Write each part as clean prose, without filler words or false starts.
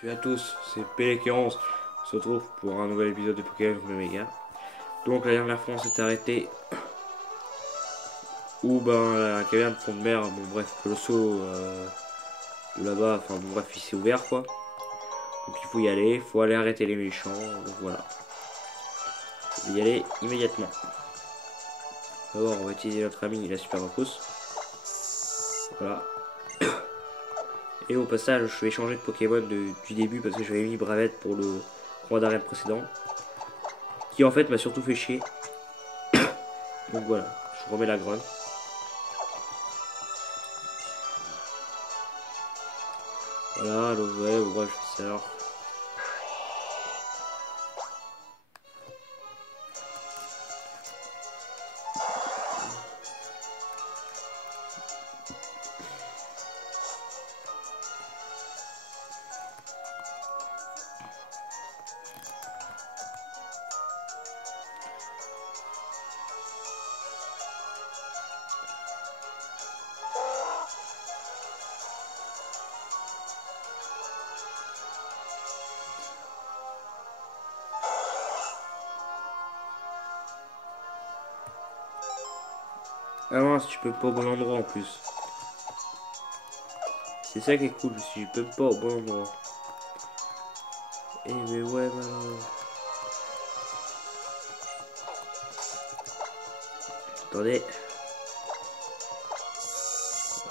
Salut à tous, c'est Péléquérance. On se retrouve pour un nouvel épisode de Pokémon Omega. Donc la dernière fois on s'est arrêté où la caverne de fond de mer, bon bref, que le saut de là-bas, enfin bon bref il s'est ouvert quoi. Donc il faut y aller, il faut aller arrêter les méchants, donc voilà. Je vais y aller immédiatement. D'abord on va utiliser notre ami la super repousse. Voilà. Et au passage je vais changer de Pokémon du début parce que j'avais mis Bravette pour le roi d'arène précédent. Qui en fait m'a surtout fait chier. Donc voilà, je remets la grogne. Voilà, alors ouais, moi je fais ça alors. Ah mince, tu peux pas au bon endroit en plus. C'est ça qui est cool, je peux pas au bon endroit. Eh mais ouais, bah... Attendez.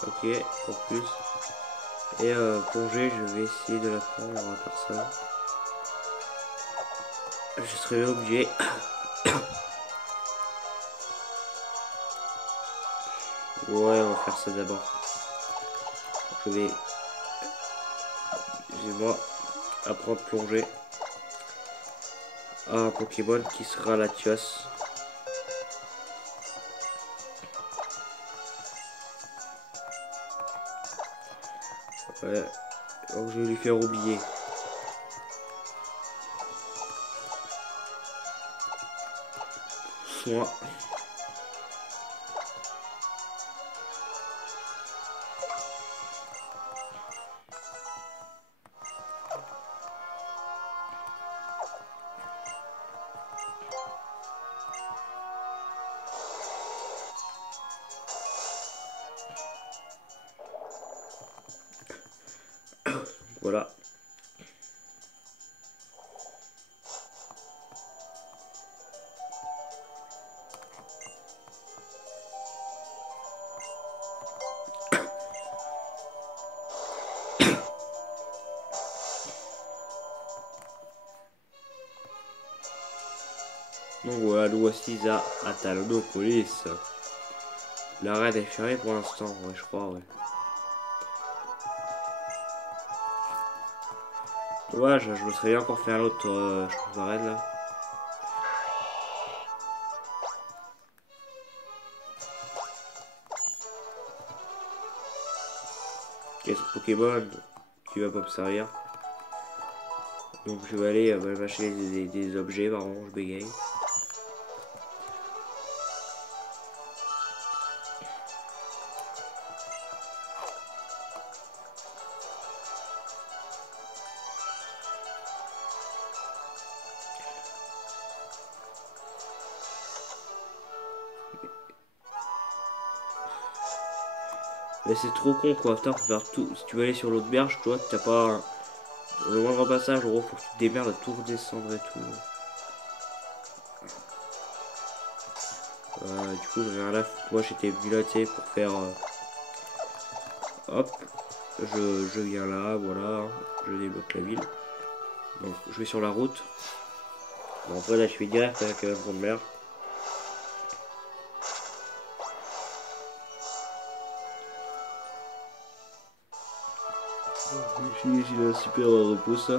Ok, en plus. Et plongée, je vais essayer de la prendre à personne. Je serai obligé. Ouais, on va faire ça d'abord. Je vais... Excusez-moi. Apprendre plonger. À un Pokémon qui sera la Latios. Ouais. Donc je vais lui faire oublier. Soin. Voilà. Donc voilà, nous voici à Talonnopolis. L'arène est fermée pour l'instant, ouais, je crois, ouais. Dommage, je me serais bien encore fait un autre arène là. Quel Pokémon qui va pas me servir. Donc je vais aller m'acheter des objets, pardon, je bégaye. Mais c'est trop con quoi, putain, faut faire tout. Si tu veux aller sur l'autre berge, toi, t'as pas le moindre passage, en gros, faut que tu te démerdes à tout redescendre et tout. Du coup, j'avais rien à foutre. Moi, j'étais venu là, tu sais, pour faire. Hop, je viens là, voilà, je débloque la ville. Donc, je vais sur la route. Bon, après, là, je suis direct avec la grande mer. J'ai la super repousse.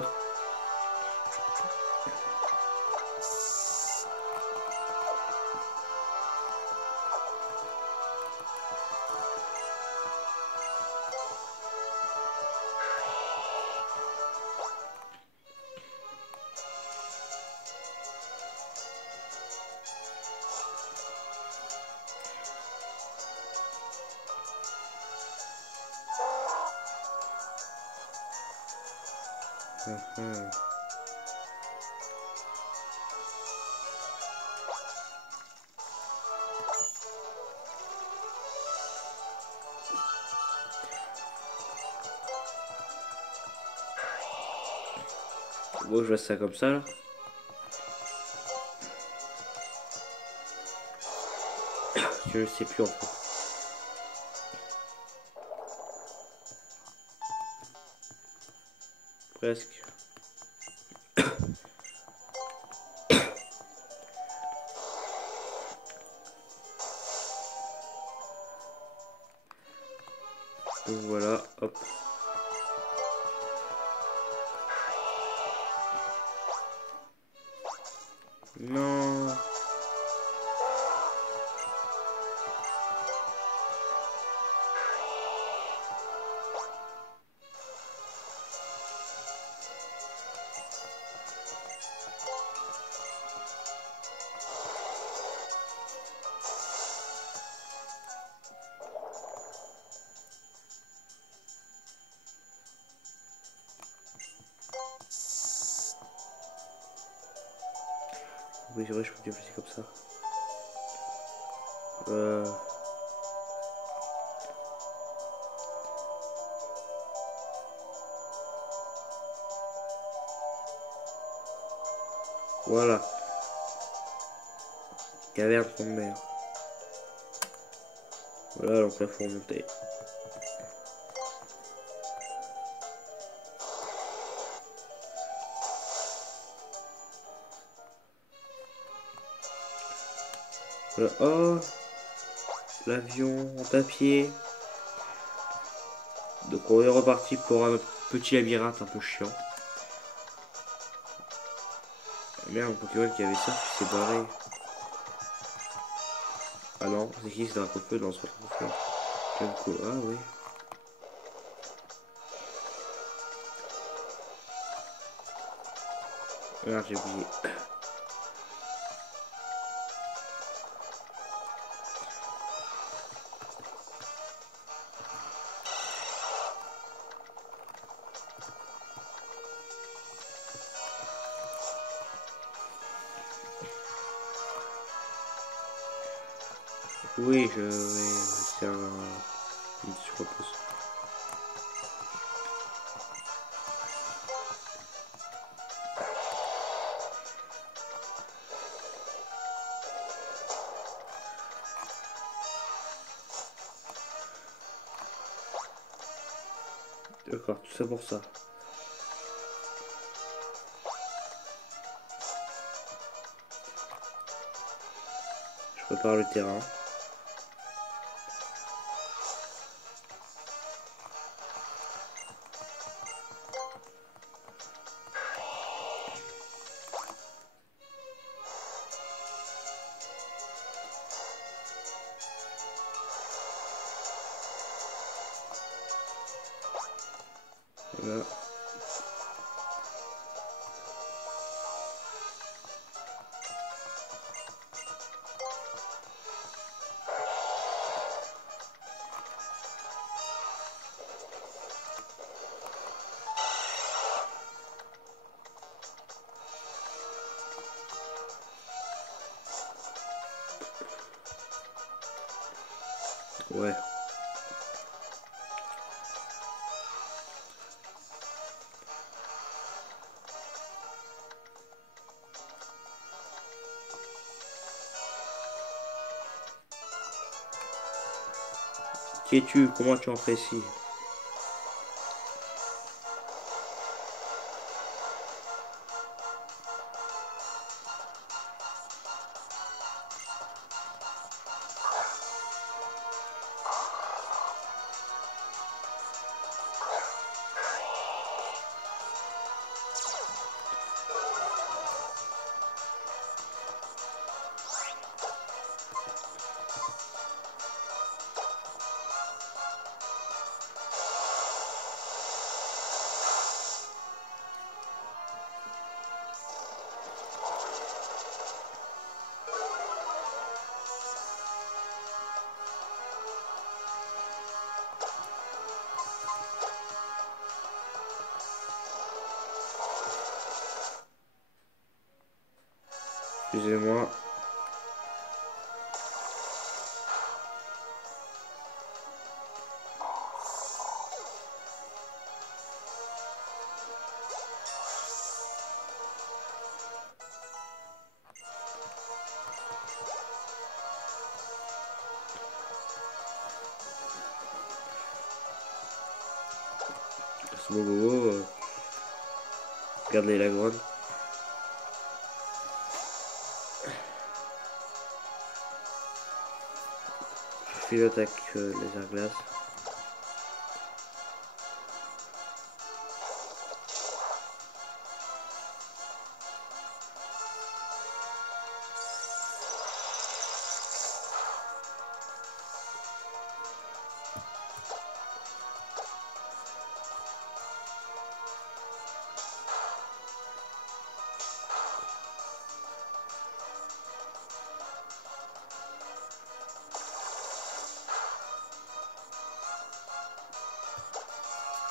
Mhm. Bon, je vois ça comme ça là. Je ne sais plus en fait. Presque. Donc voilà, hop. Non. Oui, c'est vrai, je peux déplacer comme ça. Voilà. Caverne fond de mer. Voilà, donc là, faut remonter. Voilà. Oh, l'avion en papier. Donc on est reparti pour un petit labyrinthe un peu chiant. Merde, mon Pokémon qui avait ça, il s'est barré. Ah non, c'est qui ce drapeau-feu? Non, c'est pas le drapeau-feu. Kenko, ah oui. Merde, j'ai oublié. Oui, je vais faire une petite repose. D'accord, tout ça pour ça. Je prépare le terrain. Voilà. Ouais. Qui es-tu? Comment tu entres ici? Excusez-moi. Ce beau bobo. Regarde les lagons. Je fais l'attaque laser glace.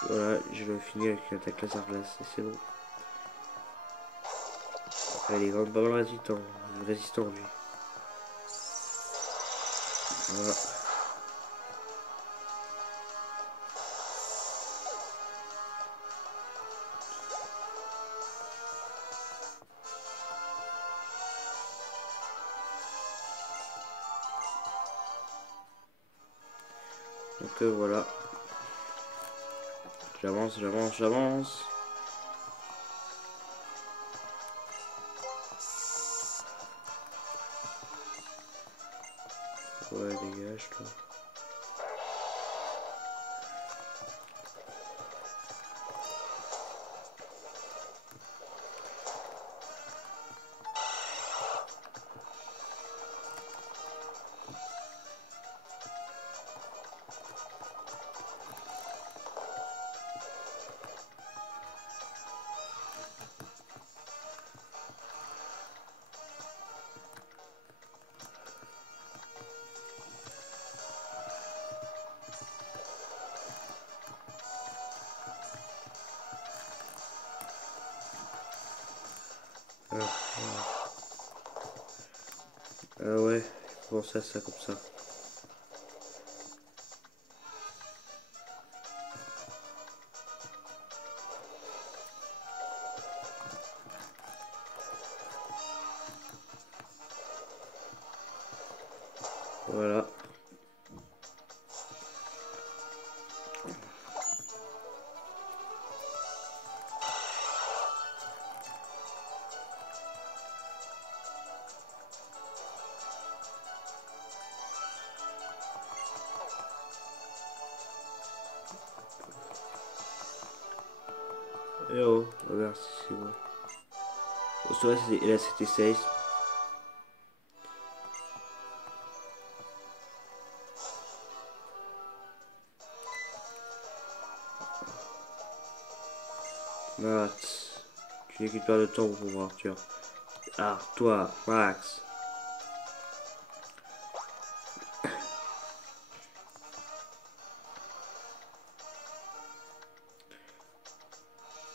Voilà, je vais finir avec une attaque laser glace, c'est bon. Après, il est quand même pas mal résistant lui. Voilà. Donc voilà. J'avance. Ouais, dégage toi. Ah ouais, je pense à ça comme ça. Voilà. Et oh, regarde, c'est bon. Au soit, et là c'était 16. Max, tu n'es qu'une perte de temps pour pouvoir Arthur. Ah, toi, Max.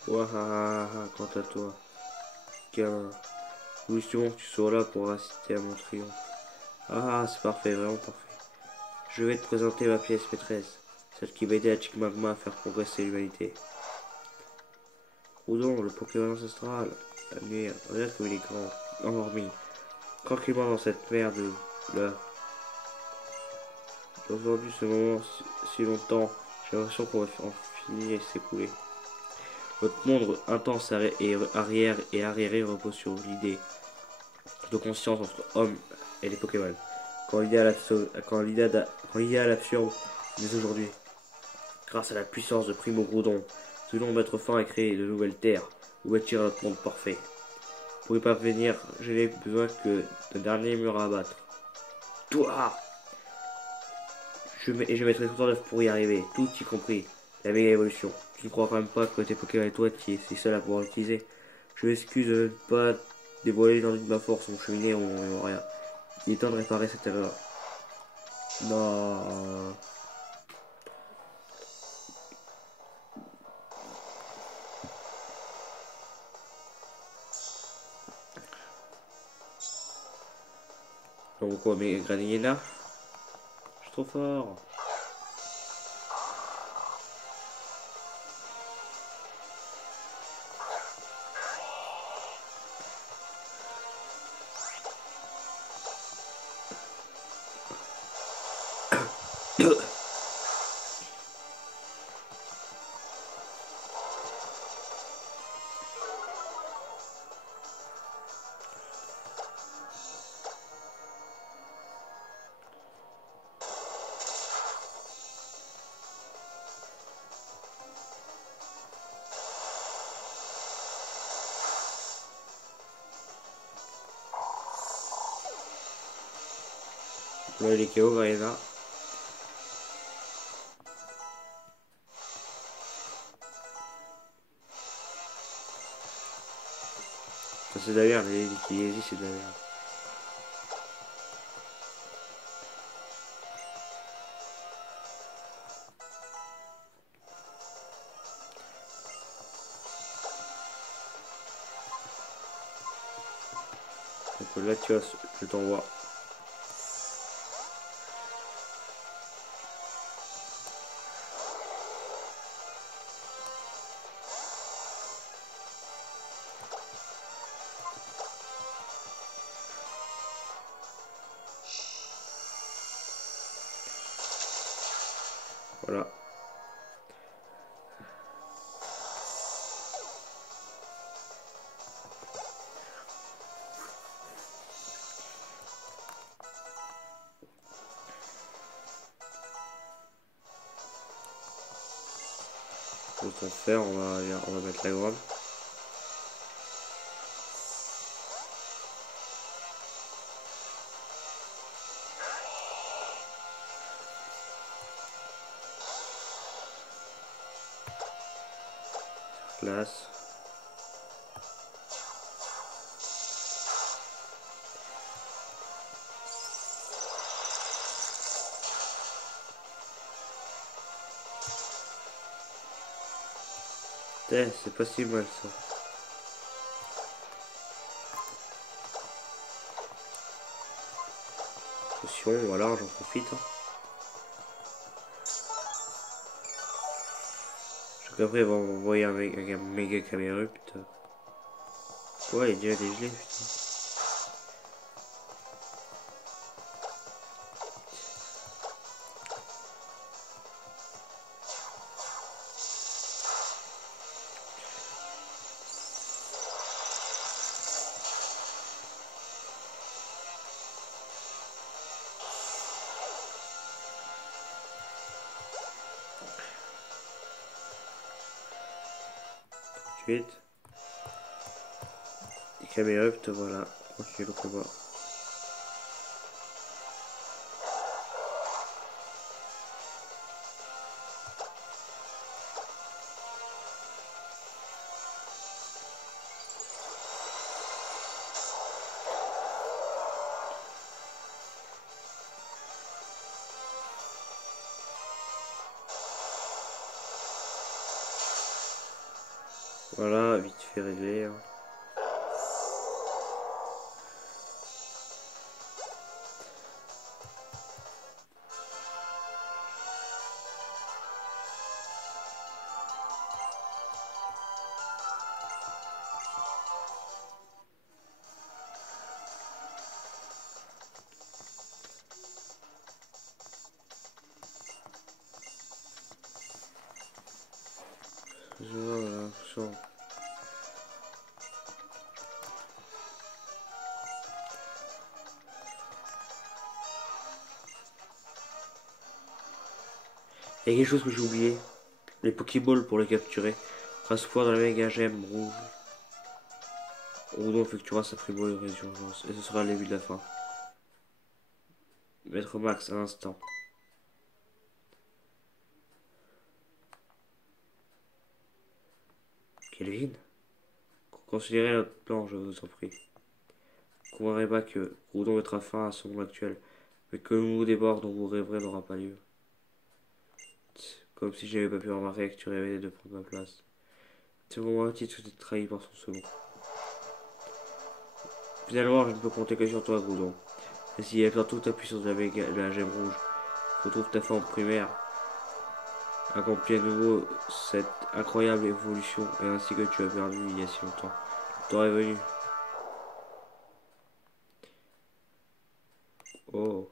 Wahaha, quant à toi, gamin. Nous que tu sois là pour assister à mon triomphe. Ah, c'est parfait, vraiment parfait. Je vais te présenter ma pièce maîtresse, celle qui va aider à Chick Magma à faire progresser l'humanité. Groudon, le Pokémon ancestral. Amir, regarde comme il est grand, endormi. Tranquillement dans cette merde là. J'ai entendu ce moment si longtemps, j'ai l'impression qu'on va en finir et s'écouler. Votre monde intense et arriéré repose sur l'idée de conscience entre hommes et les Pokémon. Quand l'idéal absurde mais aujourd'hui, grâce à la puissance de Primo Groudon, nous allons mettre fin à créer de nouvelles terres ou bâtir notre monde parfait. Pour y parvenir, je n'ai besoin que d'un dernier mur à abattre. Toi! Je mettrai tout en œuvre pour y arriver, tout y compris la méga évolution. Tu ne crois quand même pas que tes Pokémon et toi qui es seul à pouvoir l'utiliser? Je m'excuse de ne pas dévoiler l'étendue de ma force, mon cheminée ou mon rien. Il est temps de réparer cette erreur. Non. Donc quoi, mais Graniena? Je suis trop fort. Là, il est KO, Graniena. Ça, c'est d'ailleurs, les Kiyesi, c'est d'ailleurs. Donc là, tu vois, je t'envoie. Voilà. Le temps faire, on va mettre la gomme. Classe. C'est pas si mal ça. Potion, voilà, j'en profite. Hein. Je crois qu'après, ils vont envoyer un méga caméra, putain. Ouais, il est déjà dégelé, putain. Ensuite, les caméras, voilà. Continue le combat. Voilà, vite fait réglé. Hein. Voilà, ça. Il y a quelque chose que j'ai oublié. Les Pokéballs pour les capturer. Rasse-fois dans la méga gemme rouge. Roudon effectuera sa primo et résurgence. Et ce sera le début de la fin. Maître Max à l'instant. Kelvin, considérez notre plan, je vous en prie. Vous comprendrez pas que Roudon mettra fin à son monde actuel, mais que le nouveau débord dont vous rêverez n'aura pas lieu. Comme si j'avais pas pu remarquer que tu rêvais de prendre ma place. C'est mon titre d'être trahi par son second. Finalement, je ne peux compter que sur toi, Roudon. Vas-y, avec toute ta puissance de la gemme rouge, retrouve ta forme primaire. Accomplis à nouveau cette incroyable évolution et ainsi que tu as perdu il y a si longtemps. Le temps est venu. Oh.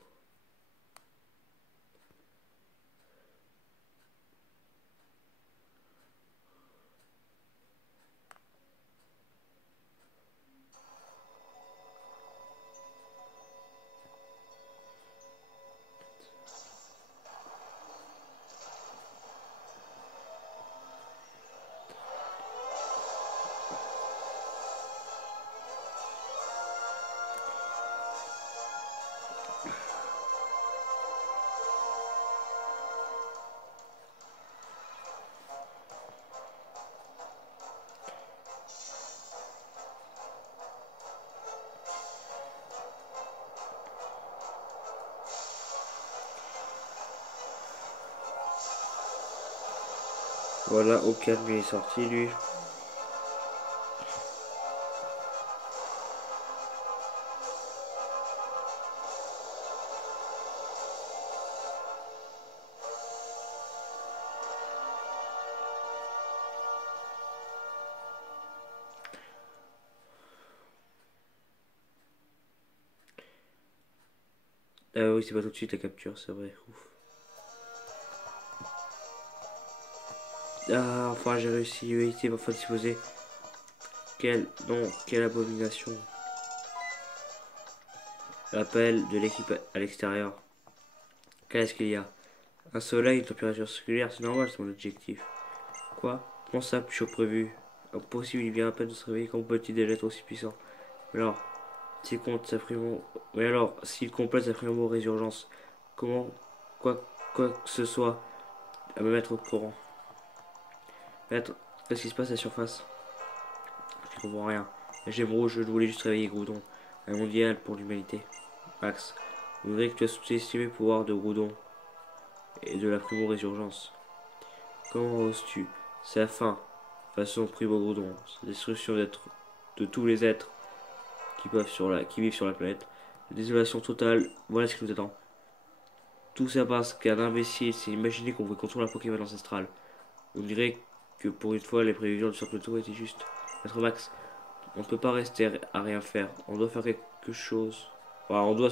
Voilà, au calme, il est sorti lui. Ah oui, c'est pas tout de suite la capture, c'est vrai. Ouf. Ah, enfin j'ai réussi, éviter parfois disposer. Quelle, non, quelle abomination. L'appel de l'équipe à l'extérieur. Qu'est-ce qu'il y a? Un soleil, une température circulaire, c'est normal, c'est mon objectif. Quoi? Comment ça, plus chaud que prévu? Impossible, il vient à peine de se réveiller, quand peut-il déjà être aussi puissant? Mais alors, s'il compte sa primo... Mais alors, s'il complète sa primo résurgence, comment, quoi que ce soit, à me mettre au courant? Maître, qu'est-ce qui se passe à la surface? Je comprends rien. La gemme rouge, je voulais juste réveiller Groudon. Un mondial pour l'humanité. Max, vous voudrez que tu as sous-estimé le pouvoir de Groudon et de la primo résurgence. Comment oses-tu? C'est la fin. Façon primo Groudon. C'est la destruction d'être de tous les êtres qui vivent sur la planète. La désolation totale, voilà ce qui nous attend. Tout ça parce qu'un imbécile s'est imaginé qu'on pouvait contrôler un Pokémon ancestral. On dirait que pour une fois, les prévisions de Surpluto étaient justes. Maître Max, on ne peut pas rester à rien faire. On doit faire quelque chose. Enfin, on doit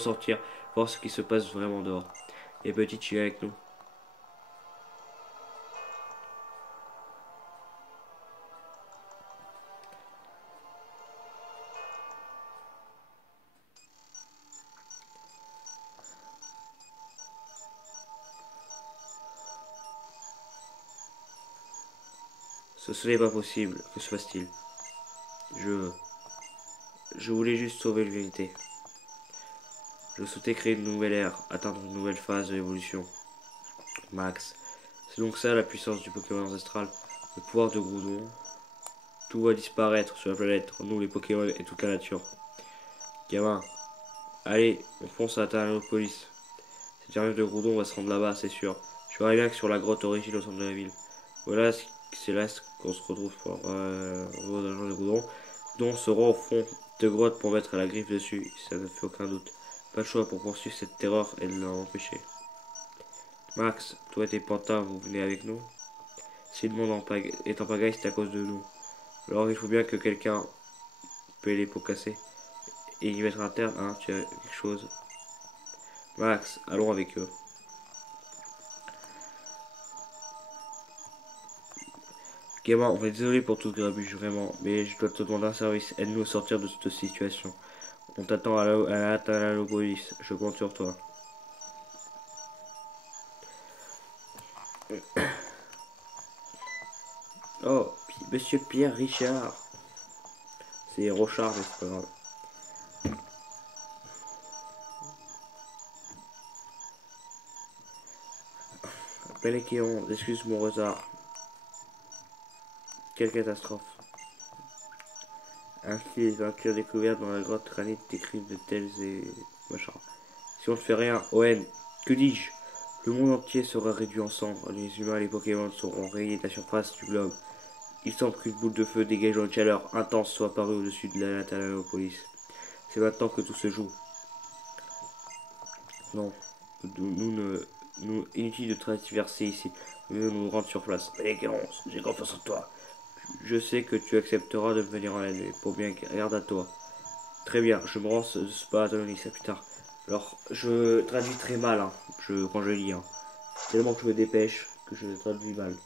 sortir, voir ce qui se passe vraiment dehors. Et petit, tu es avec nous. Ce n'est pas possible. Que se passe-t-il? Je... Je voulais juste sauver l'humanité. Je souhaitais créer une nouvelle ère, atteindre une nouvelle phase de l'évolution. Max. C'est donc ça la puissance du Pokémon ancestral. Le pouvoir de Groudon. Tout va disparaître sur la planète, nous les Pokémon et toute la nature. Gamin, allez, on fonce à Talanopolis. Si tu arrives de Groudon, on va se rendre là-bas, c'est sûr. Je verrai bien que sur la grotte origine au centre de la ville. Voilà, c'est là qu'on se retrouve pour au donjon de Groudon. Groudon se rend au fond de grotte pour mettre la griffe dessus, ça ne fait aucun doute. Pas de choix pour poursuivre cette terreur et de l'empêcher. Max, toi et tes pantins, vous venez avec nous? Si le monde est en pagaille, c'est à cause de nous. Alors il faut bien que quelqu'un paie les pots cassés. Et y mettre un terme, hein, tu as quelque chose. Max, allons avec eux. Gamin, on est désolé pour tout ce grabuge, vraiment, mais je dois te demander un service. Aide-nous à sortir de cette situation. On t'attend à la police. Je compte sur toi. Oh, Monsieur Pierre Richard. C'est Rochard, mais c'est pas grave. Pélékéon, excuse mon retard. Quelle catastrophe. Ainsi, les vainqueurs découverts dans la grotte granite décrivent de tels et machin. Si on ne fait rien, Owen, que dis-je? Le monde entier sera réduit en cendres. Les humains et les Pokémon seront rayés de la surface du globe. Il semble qu'une boule de feu dégageant une chaleur intense soit apparue au-dessus de la Talanopolis. C'est maintenant que tout se joue. Non. Inutile de transverser ici. Nous nous rendre sur place. Allez, Guéronce, j'ai confiance en toi. Je sais que tu accepteras de venir en aide. Pour bien, garde à toi. Très bien, je me rends ce spa à ça plus tard. Alors, je traduis très mal, hein, quand je lis. Hein. Tellement que je me dépêche que je traduis mal.